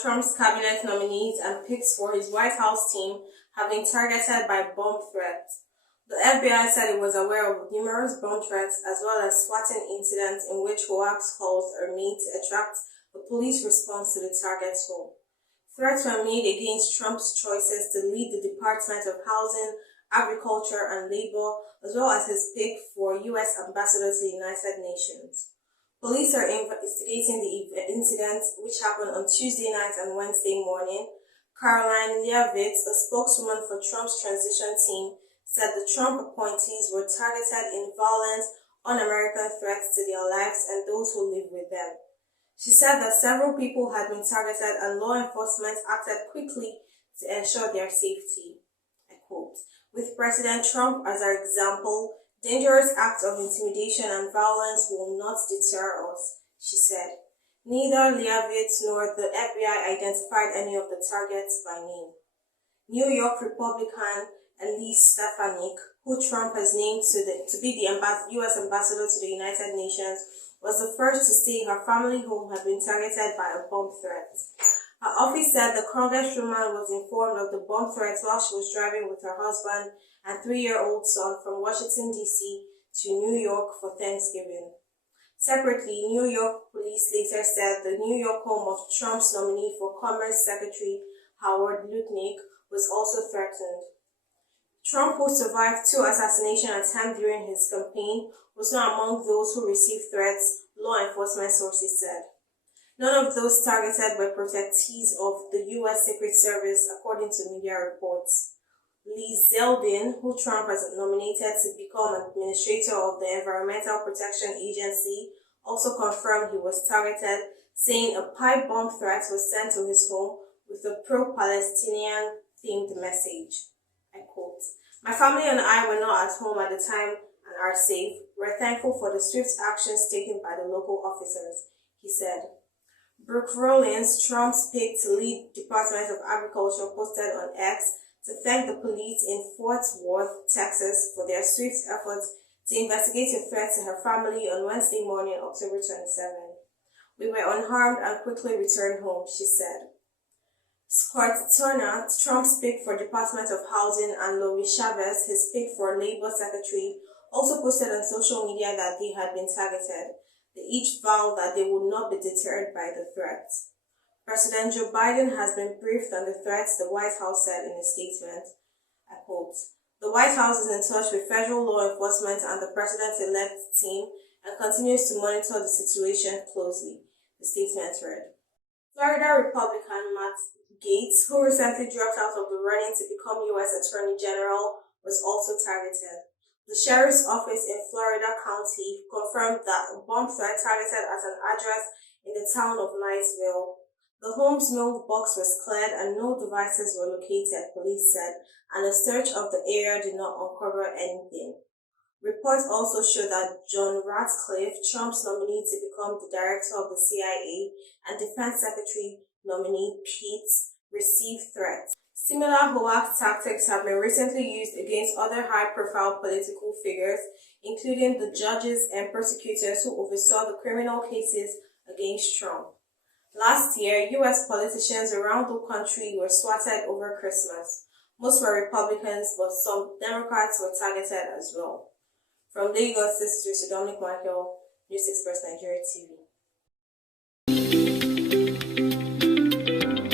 Trump's cabinet nominees and picks for his White House team have been targeted by bomb threats. The FBI said it was aware of numerous bomb threats as well as swatting incidents in which hoax calls are made to attract the police response to the target's home. Threats were made against Trump's choices to lead the Department of Housing, Agriculture and Labor, as well as his pick for U.S. Ambassador to the United Nations. Police are investigating the incident, which happened on Tuesday night and Wednesday morning. Caroline Leavitt, a spokeswoman for Trump's transition team, said the Trump appointees were targeted in violent, un-American threats to their lives and those who live with them. She said that several people had been targeted and law enforcement acted quickly to ensure their safety. I quote, "With President Trump as our example, dangerous acts of intimidation and violence will not deter us," she said. Neither Leavitt nor the FBI identified any of the targets by name. New York Republican Elise Stefanik, who Trump has named to be the U.S. Ambassador to the United Nations, was the first to say her family home had been targeted by a bomb threat. Her office said the congresswoman was informed of the bomb threat while she was driving with her husband and 3-year-old son from Washington, D.C. to New York for Thanksgiving. Separately, New York police later said the New York home of Trump's nominee for Commerce Secretary Howard Lutnick was also threatened. Trump, who survived 2 assassination attempts during his campaign, was not among those who received threats, law enforcement sources said. None of those targeted were protectees of the U.S. Secret Service, according to media reports. Lee Zeldin, who Trump has nominated to become administrator of the Environmental Protection Agency, also confirmed he was targeted, saying a pipe bomb threat was sent to his home with a pro-Palestinian themed message. I quote, "My family and I were not at home at the time and are safe. We're thankful for the swift actions taken by the local officers," he said. Brooke Rollins, Trump's pick to lead Department of Agriculture, posted on X to thank the police in Fort Worth, Texas, for their swift efforts to investigate a threat to her family on Wednesday morning, October 27. "We were unharmed and quickly returned home," she said. Scott Turner, Trump's pick for Department of Housing, and Lori Chavez, his pick for Labor Secretary, also posted on social media that they had been targeted. They each vowed that they would not be deterred by the threat. President Joe Biden has been briefed on the threats, the White House said in a statement. I quote, "The White House is in touch with federal law enforcement and the president-elect team and continues to monitor the situation closely," the statement read. Florida Republican Matt Gaetz, who recently dropped out of the running to become U.S. Attorney General, was also targeted. The sheriff's office in Florida County confirmed that a bomb threat targeted at an address in the town of Niceville. The home's mailbox was cleared and no devices were located, police said, and a search of the area did not uncover anything. Reports also show that John Ratcliffe, Trump's nominee to become the director of the CIA, and Defense Secretary nominee Pete, received threats. Similar hoax tactics have been recently used against other high-profile political figures, including the judges and prosecutors who oversaw the criminal cases against Trump. Last year, U.S. politicians around the country were swatted over Christmas. Most were Republicans, but some Democrats were targeted as well. From Lagos, this is Dominic Michael, News Express Nigeria TV.